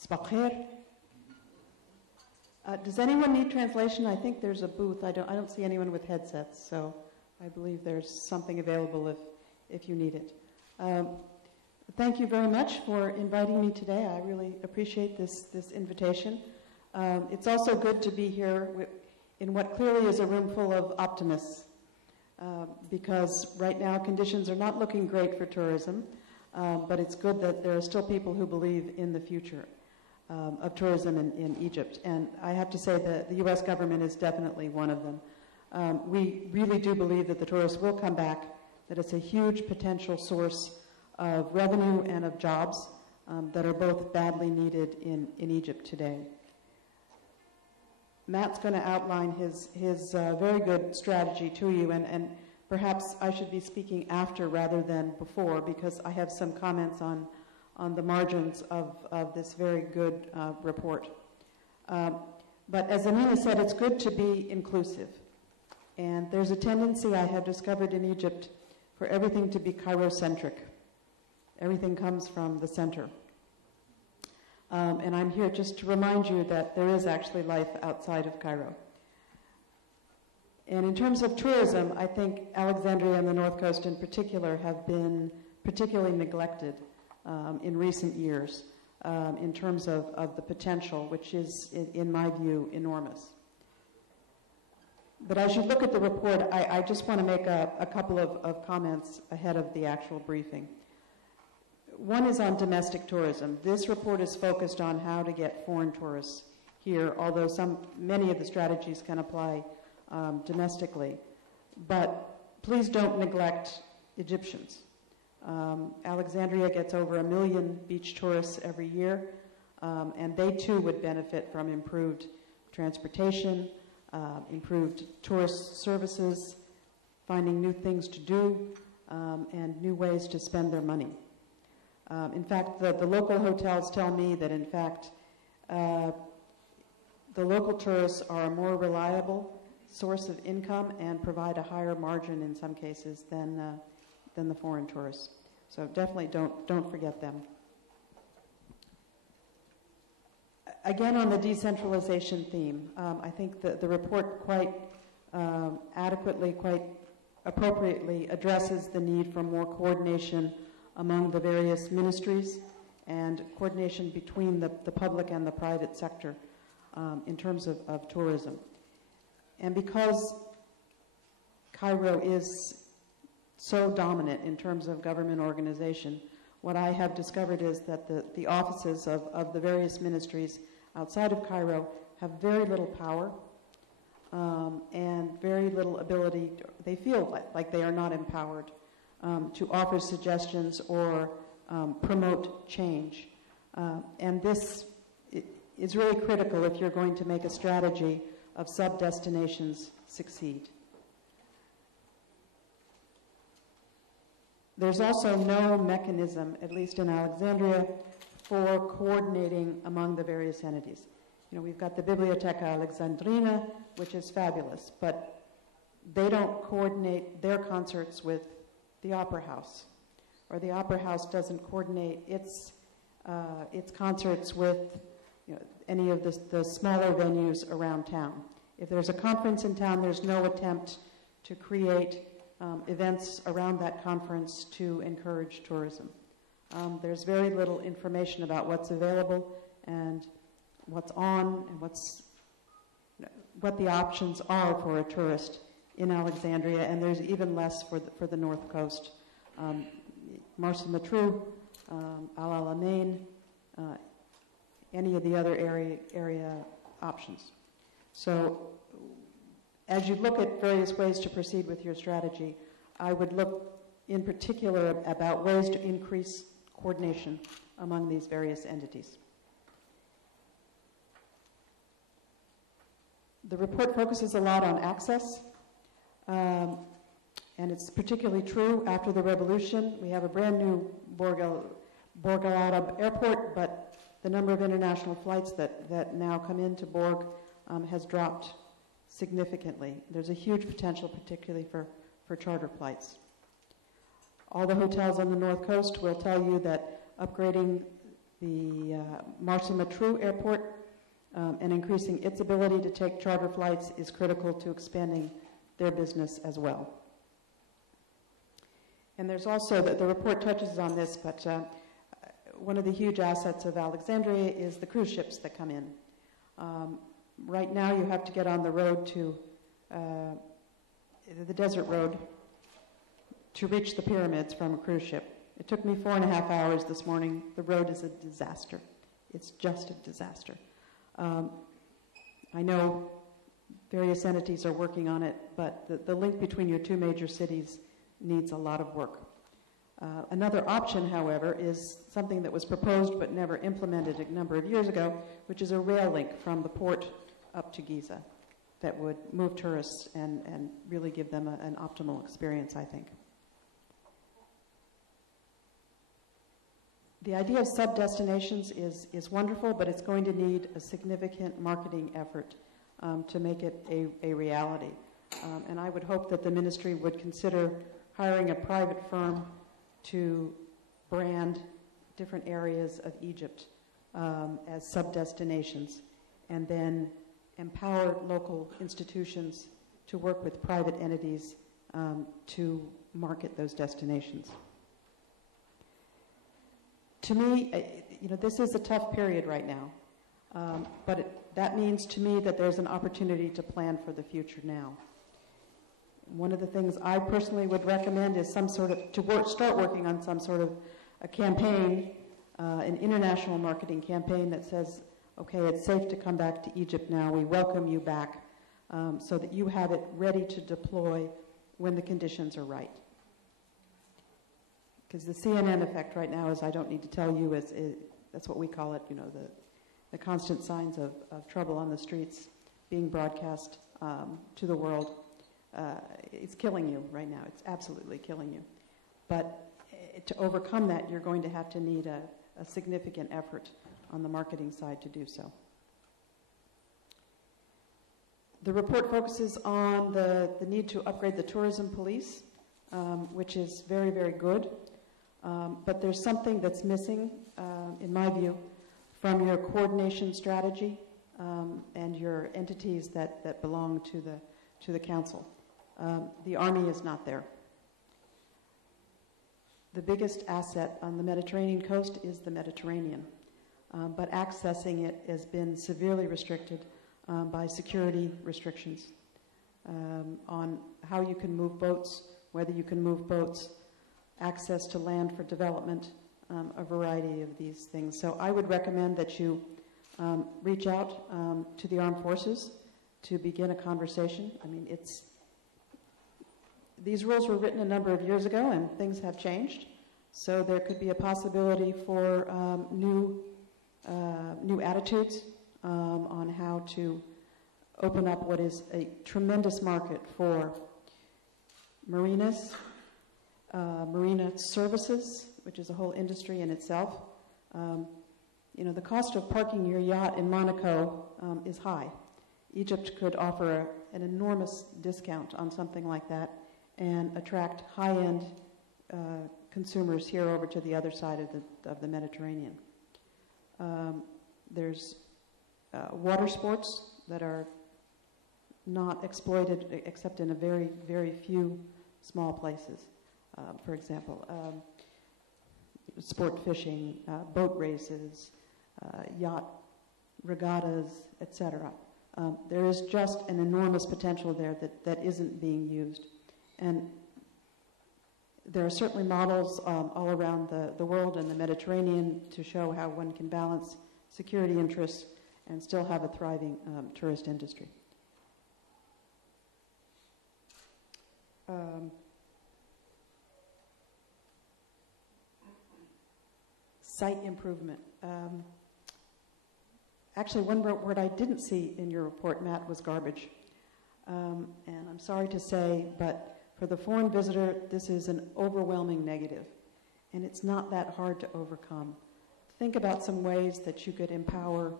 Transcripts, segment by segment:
Spakher. Does anyone need translation? I think there's a booth. I don't see anyone with headsets, so I believe there's something available if you need it. Thank you very much for inviting me today. I really appreciate this invitation. It's also good to be here in what clearly is a room full of optimists, because right now conditions are not looking great for tourism, but it's good that there are still people who believe in the future of tourism in Egypt. And I have to say that the U.S. government is definitely one of them. We really do believe that the tourists will come back, that it's a huge potential source of revenue and of jobs that are both badly needed in Egypt today. Matt's going to outline his very good strategy to you, and perhaps I should be speaking after rather than before, because I have some comments on the margins of this very good report. But as Amina said, it's good to be inclusive. And there's a tendency I have discovered in Egypt for everything to be Cairo-centric. Everything comes from the center. And I'm here just to remind you that there is actually life outside of Cairo. And in terms of tourism, I think Alexandria and the North Coast in particular have been particularly neglected in recent years in terms of the potential, which is, in my view, enormous. But as you look at the report, I just want to make a couple of comments ahead of the actual briefing. One is on domestic tourism. This report is focused on how to get foreign tourists here, although many of the strategies can apply domestically. But please don't neglect Egyptians. Alexandria gets over 1 million beach tourists every year, and they too would benefit from improved transportation, improved tourist services, finding new things to do, and new ways to spend their money. In fact, the local hotels tell me that, in fact, the local tourists are a more reliable source of income and provide a higher margin in some cases than the foreign tourists. So definitely don't forget them. Again, on the decentralization theme, I think the report quite adequately, quite appropriately addresses the need for more coordination among the various ministries and coordination between the public and the private sector in terms of tourism. And because Cairo is so dominant in terms of government organization, what I have discovered is that the offices of the various ministries outside of Cairo have very little power and very little ability. They feel like they are not empowered to offer suggestions or promote change. And this is really critical if you're going to make a strategy of sub-destinations succeed. There's also no mechanism, at least in Alexandria, for coordinating among the various entities. You know, we've got the Biblioteca Alexandrina, which is fabulous, but they don't coordinate their concerts with the Opera House, or the Opera House doesn't coordinate its concerts with any of the smaller venues around town. If there's a conference in town, there's no attempt to create events around that conference to encourage tourism. There's very little information about what's available and what's on and what the options are for a tourist in Alexandria, and there's even less for the North Coast. Marsa Matruh, Al Alamein, any of the other area options. So as you look at various ways to proceed with your strategy, I would look in particular about ways to increase coordination among these various entities. The report focuses a lot on access, and it's particularly true after the revolution. We have a brand new Borg Al Arab airport, but the number of international flights that now come into Borg has dropped significantly. There's a huge potential, particularly for charter flights. All the hotels on the North Coast will tell you that upgrading the Marsa-Matruh Airport and increasing its ability to take charter flights is critical to expanding their business as well. And there's also, the report touches on this, but one of the huge assets of Alexandria is the cruise ships that come in. Right now you have to get on the road to, the desert road, to reach the pyramids from a cruise ship. It took me 4.5 hours this morning. The road is a disaster. It's just a disaster. I know various entities are working on it, but the link between your two major cities needs a lot of work. Another option, however, is something that was proposed but never implemented a number of years ago, which is a rail link from the port up to Giza that would move tourists and really give them an optimal experience, I think. The idea of sub-destinations is wonderful, but it's going to need a significant marketing effort to make it a reality. And I would hope that the ministry would consider hiring a private firm to brand different areas of Egypt as sub-destinations, and then empower local institutions to work with private entities to market those destinations. To me, this is a tough period right now, but that means to me that there's an opportunity to plan for the future now. One of the things I personally would recommend is start working on some sort of a campaign, an international marketing campaign that says, okay, it's safe to come back to Egypt now, we welcome you back, so that you have it ready to deploy when the conditions are right. Because the CNN effect right now, as I don't need to tell you, that's what we call it, the constant signs of trouble on the streets being broadcast to the world. It's killing you right now. It's absolutely killing you. But to overcome that, you're going to have to need a significant effort on the marketing side to do so. The report focuses on the need to upgrade the tourism police, which is very, very good. But there's something that's missing, in my view, from your coordination strategy and your entities that belong to the council. The Army is not there. The biggest asset on the Mediterranean coast is the Mediterranean, but accessing it has been severely restricted by security restrictions on how you can move boats, whether you can move boats, access to land for development, a variety of these things. So I would recommend that you reach out to the armed forces to begin a conversation. I mean, these rules were written a number of years ago and things have changed. So there could be a possibility for new attitudes on how to open up what is a tremendous market for marinas, marina services, which is a whole industry in itself. The cost of parking your yacht in Monaco is high. Egypt could offer an enormous discount on something like that and attract high-end consumers here over to the other side of the Mediterranean. There's water sports that are not exploited except in a very, very few small places. For example, sport fishing, boat races, yacht regattas, etc. There is just an enormous potential there that isn't being used. And there are certainly models all around the world and the Mediterranean to show how one can balance security interests and still have a thriving tourist industry. Site improvement. Actually, one word I didn't see in your report, Matt, was garbage. And I'm sorry to say, but for the foreign visitor, this is an overwhelming negative. And it's not that hard to overcome. Think about some ways that you could empower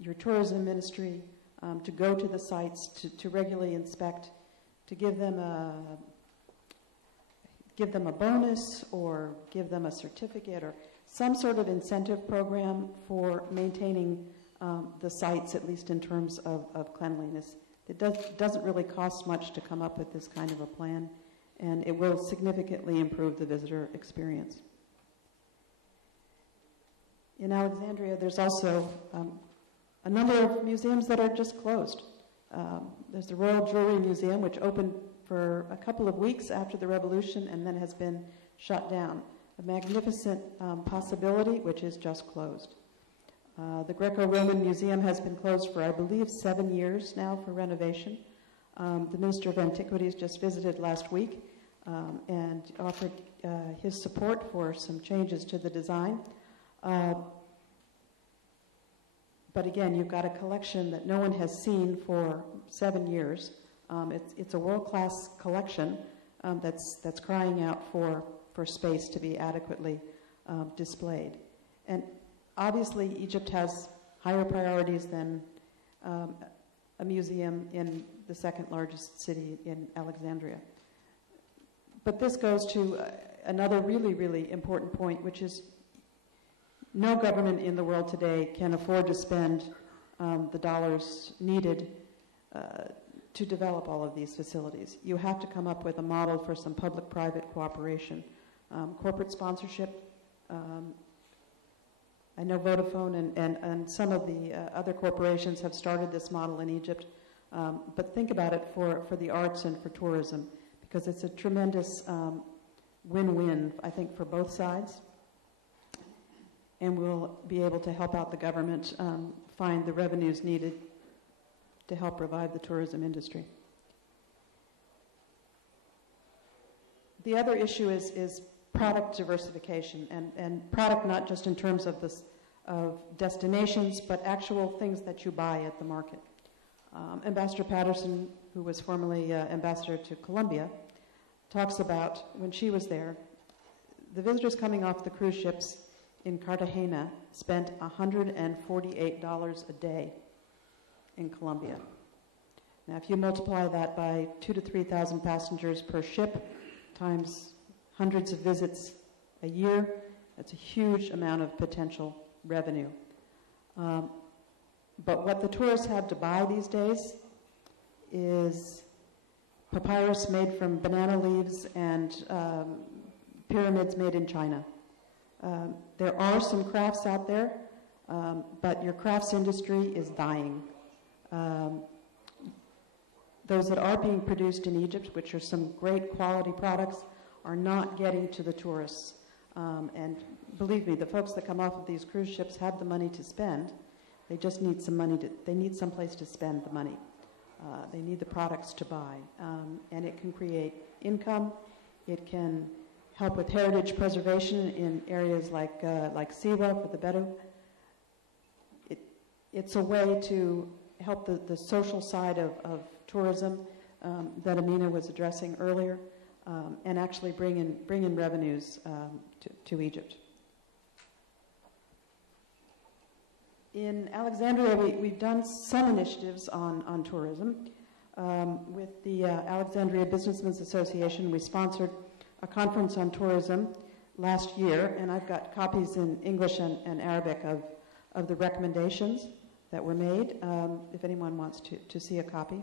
your tourism ministry to go to the sites, to regularly inspect, to give them a bonus or give them a certificate or some sort of incentive program for maintaining the sites, at least in terms of cleanliness. It doesn't really cost much to come up with this kind of a plan, and it will significantly improve the visitor experience. In Alexandria, there's also a number of museums that are just closed. There's the Royal Jewelry Museum, which opened for a couple of weeks after the revolution and then has been shut down. A magnificent possibility, which is just closed. The Greco-Roman Museum has been closed for, I believe, 7 years now for renovation. The Minister of Antiquities just visited last week and offered his support for some changes to the design. But again, you've got a collection that no one has seen for 7 years. It's a world-class collection that's crying out for space to be adequately displayed. And obviously, Egypt has higher priorities than a museum in the second largest city in Alexandria. But this goes to another really, really important point, which is no government in the world today can afford to spend the dollars needed to develop all of these facilities. You have to come up with a model for some public-private cooperation. Corporate sponsorship. I know Vodafone and some of the other corporations have started this model in Egypt, but think about it for the arts and for tourism, because it's a tremendous win-win, I think, for both sides. And we'll be able to help out the government find the revenues needed to help revive the tourism industry. The other issue is product diversification, and product not just in terms of destinations, but actual things that you buy at the market. Ambassador Patterson, who was formerly ambassador to Colombia, talks about when she was there, the visitors coming off the cruise ships in Cartagena spent $148 a day in Colombia. Now, if you multiply that by 2,000 to 3,000 passengers per ship times hundreds of visits a year, that's a huge amount of potential revenue. But what the tourists have to buy these days is papyrus made from banana leaves and pyramids made in China. There are some crafts out there, but your crafts industry is dying. Those that are being produced in Egypt, which are some great quality products, are not getting to the tourists. And believe me, the folks that come off of these cruise ships have the money to spend. They just need some money they need some place to spend the money. They need the products to buy. And it can create income. It can help with heritage preservation in areas like Siwa for the Bedou. It's a way to help the social side of tourism that Amina was addressing earlier, and actually bring in revenues to Egypt. In Alexandria, we've done some initiatives on tourism. With the Alexandria Businessmen's Association, we sponsored a conference on tourism last year, and I've got copies in English and Arabic of the recommendations that were made, if anyone wants to see a copy.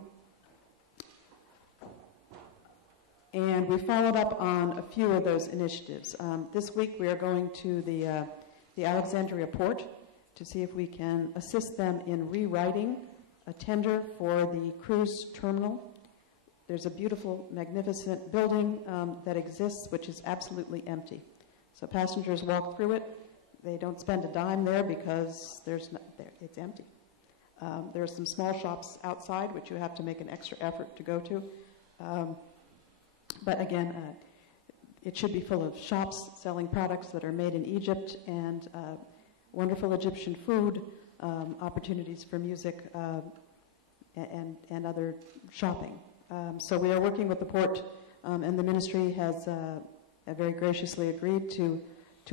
And we followed up on a few of those initiatives. This week we are going to the Alexandria port to see if we can assist them in rewriting a tender for the cruise terminal. There's a beautiful, magnificent building that exists, which is absolutely empty. So passengers walk through it. They don't spend a dime there because it's empty. There are some small shops outside, which you have to make an extra effort to go to. But again, it should be full of shops selling products that are made in Egypt and wonderful Egyptian food, opportunities for music, and other shopping. So we are working with the port, and the ministry has very graciously agreed to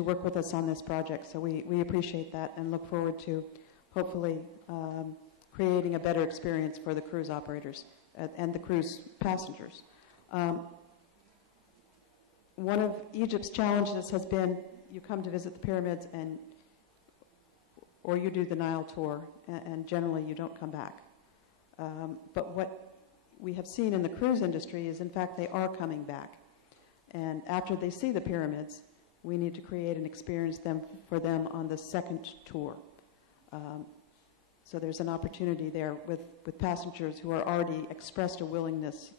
work with us on this project. So we appreciate that and look forward to hopefully creating a better experience for the cruise operators and the cruise passengers. One of Egypt's challenges has been you come to visit the pyramids or you do the Nile tour, and generally you don't come back. But what we have seen in the cruise industry is, in fact, they are coming back. And after they see the pyramids, we need to create an experience for them on the second tour. So there's an opportunity there with passengers who are already expressed a willingness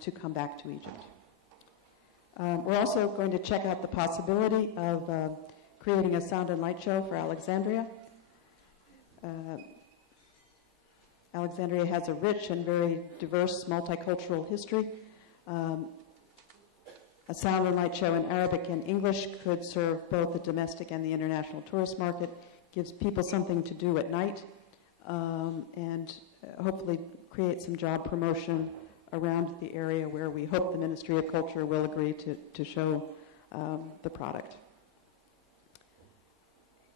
to come back to Egypt. We're also going to check out the possibility of creating a sound and light show for Alexandria. Alexandria has a rich and very diverse multicultural history. A sound and light show in Arabic and English could serve both the domestic and the international tourist market, gives people something to do at night, and hopefully create some job promotion around the area where we hope the Ministry of Culture will agree to show the product.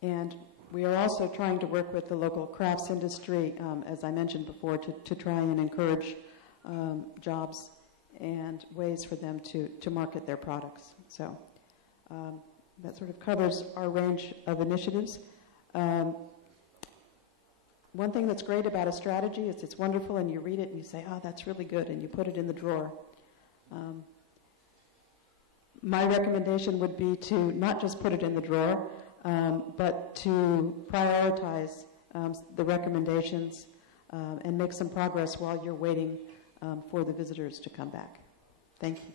And we are also trying to work with the local crafts industry, as I mentioned before, to try and encourage jobs and ways for them to market their products. So that sort of covers our range of initiatives. One thing that's great about a strategy is it's wonderful, and you read it and you say, oh, that's really good, and you put it in the drawer. My recommendation would be to not just put it in the drawer, but to prioritize the recommendations and make some progress while you're waiting for the visitors to come back. Thank you.